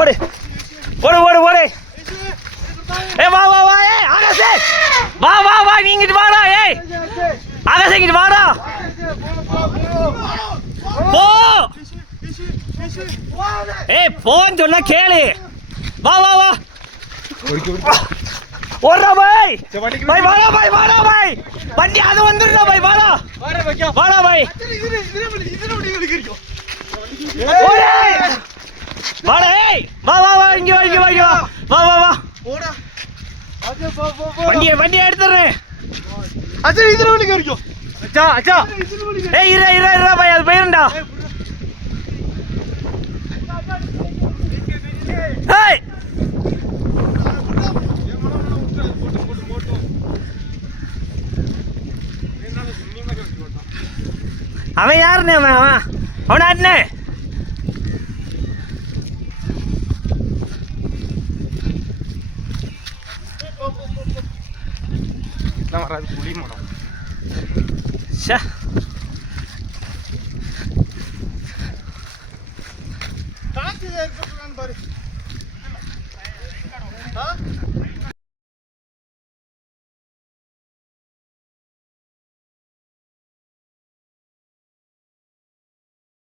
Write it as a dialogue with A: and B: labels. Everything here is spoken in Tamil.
A: ஓடு. ஓடு ஓடு ஓடு. ஏ வா வா வா ஏ ஆகாசே வா வா வா நீ இங்கிட்டு வாடா ஏய் ஆகாசே இங்கிட்டு வாடா. போ. ஏய் போன்னு சொன்னா கேளு. வா வா வா. ஓடுறா பாய். பாய் வாடா பாய் வாடா பாய். வண்டி அது வந்துடுறா பாய் வாடா. வாடா பாய். வாடா ஏய்! வா வா வா இங்க வா இங்க வா இங்க வா. வா வா வா. வண்டியை வண்டியை எடுத்துறேன் ஏய் இரு இரு இரு பாய் அது போயிருண்டா ஏய் அவன் யாருண்ணே அவன் அவன்? அவனை அண்ணே ச்சே.
B: காத்து ஏற்பட்டுருக்கான்னு பாரு